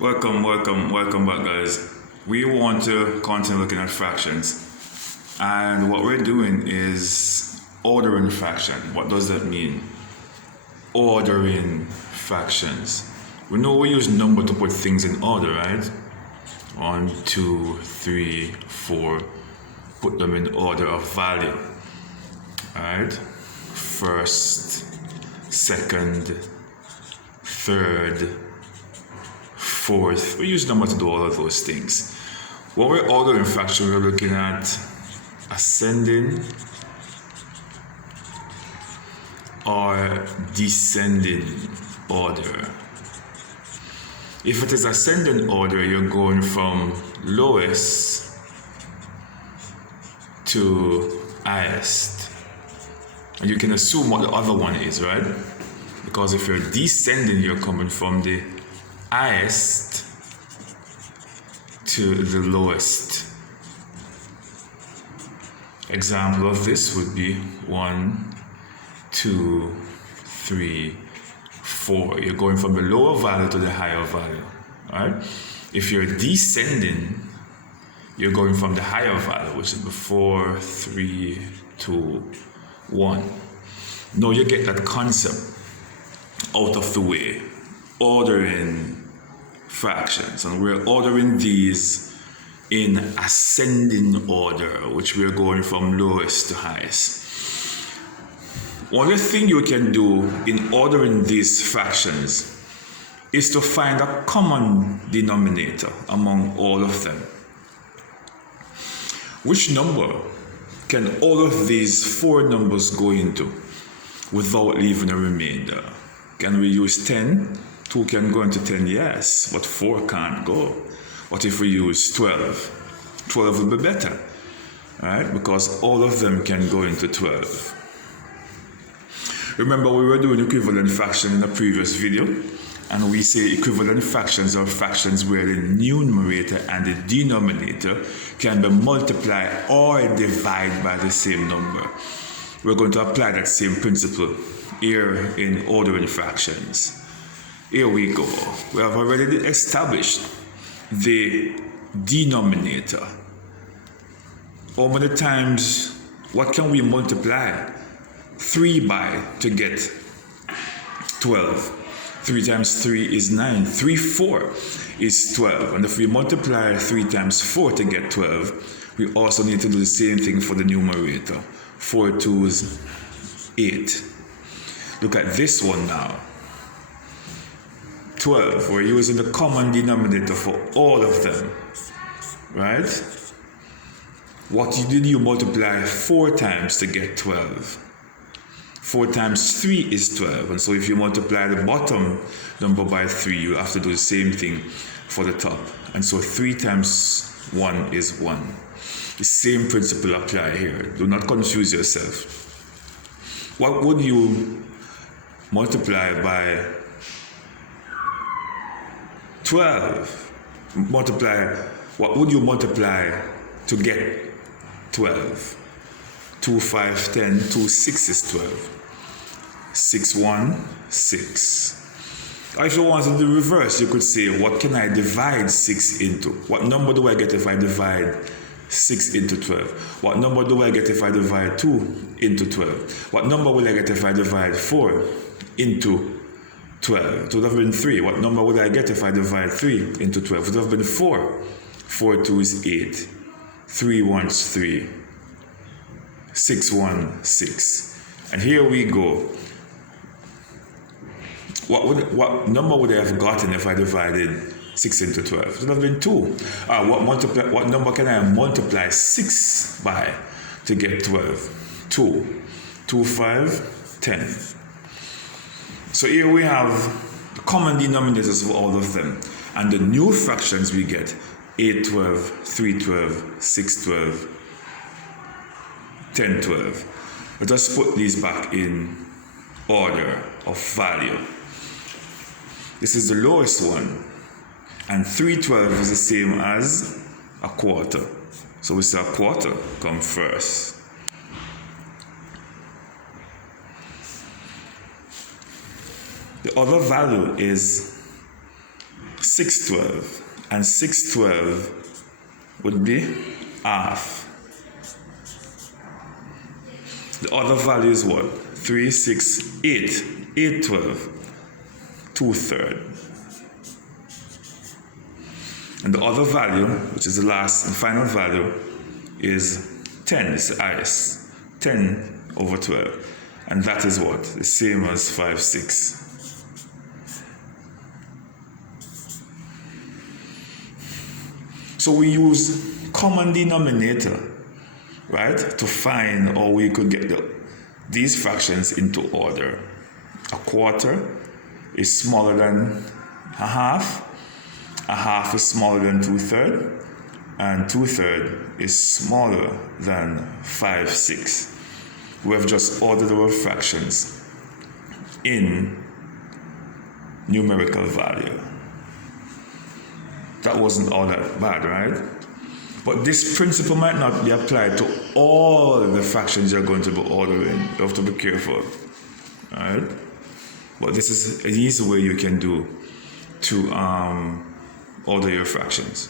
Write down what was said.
Welcome back, guys. We want to continue looking at fractions, and what we're doing is ordering fraction. What does that mean? Ordering fractions. We know we use number to put things in order, right? 1, 2, 3, 4. Put them in order of value. Alright? First, second, third, fourth. We use number to do all of those things. When we're ordering fraction, we're looking at ascending or descending order. If it is ascending order, you're going from lowest to highest. And you can assume what the other one is, right? Because if you're descending, you're coming from the highest to the lowest. Example of this would be 1, 2, 3, 4. You're going from the lower value to the higher value. Right? If you're descending, you're going from the higher value, which is 4, 3, 2, 1. Now you get that concept out of the way. Ordering fractions, and we're ordering these in ascending order, which we're going from lowest to highest. One other thing you can do in ordering these fractions is to find a common denominator among all of them. Which number can all of these 4 numbers go into without leaving a remainder? Can we use 10? 2 can go into 10, yes, but 4 can't go. What if we use 12? 12 will be better, right? Because all of them can go into 12. Remember, we were doing equivalent fraction in a previous video, and we say equivalent fractions are fractions where the numerator and the denominator can be multiplied or divided by the same number. We're going to apply that same principle here in ordering fractions. Here we go. We have already established the denominator. How many times, what can we multiply 3 by to get 12? 3 times 3 is 9. 3, 4 is 12. And if we multiply 3 times 4 to get 12, we also need to do the same thing for the numerator. 4 2s 8. Look at this one now. 12. We're using the common denominator for all of them, right? What did you multiply 4 times to get 12? 4 times 3 is 12. And so if you multiply the bottom number by 3, you have to do the same thing for the top. And so 3 times 1 is 1. The same principle apply here. Do not confuse yourself. What would you multiply by 12? What would you multiply to get 12? 2, 5, 10, 2, 6 is 12. 6, 1, 6. Or if you wanted the reverse, you could say, what can I divide 6 into? What number do I get if I divide 6 into 12? What number do I get if I divide 2 into 12? What number will I get if I divide 4 into 12? It would have been 3. What number would I get if I divide 3 into 12? It would have been 4. 4 2 is 8. 3 1 is 3. 6 1 6. And here we go. What number would I have gotten if I divided 6 into 12? It would have been 2. What number can I multiply 6 by to get 12? 2. 2 5 10. So here we have the common denominators for all of them. And the new fractions we get 8 12, 3 12, 6 12, 10 12. Let us put these back in order of value. This is the lowest one. And 3 12 is the same as a quarter. So we say a quarter come first. The other value is 6/12, and 6/12 would be half. The other value is what? 3, 6, 8. 8/12, 2/3. And the other value, which is the last and final value, is 10. It's the highest. 10/12. And that is what? The same as 5, 6. So we use common denominator, right, to find how we could get these fractions into order. A quarter is smaller than a half is smaller than 2/3, and 2/3 is smaller than 5, 6. We have just ordered our fractions in numerical value. That wasn't all that bad, right? But this principle might not be applied to all the fractions you're going to be ordering. You have to be careful, right? But this is an easy way you can do to order your fractions.